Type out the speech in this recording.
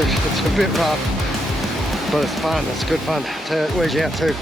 it's a bit rough, but it's fun. It's good fun. It wears you out too.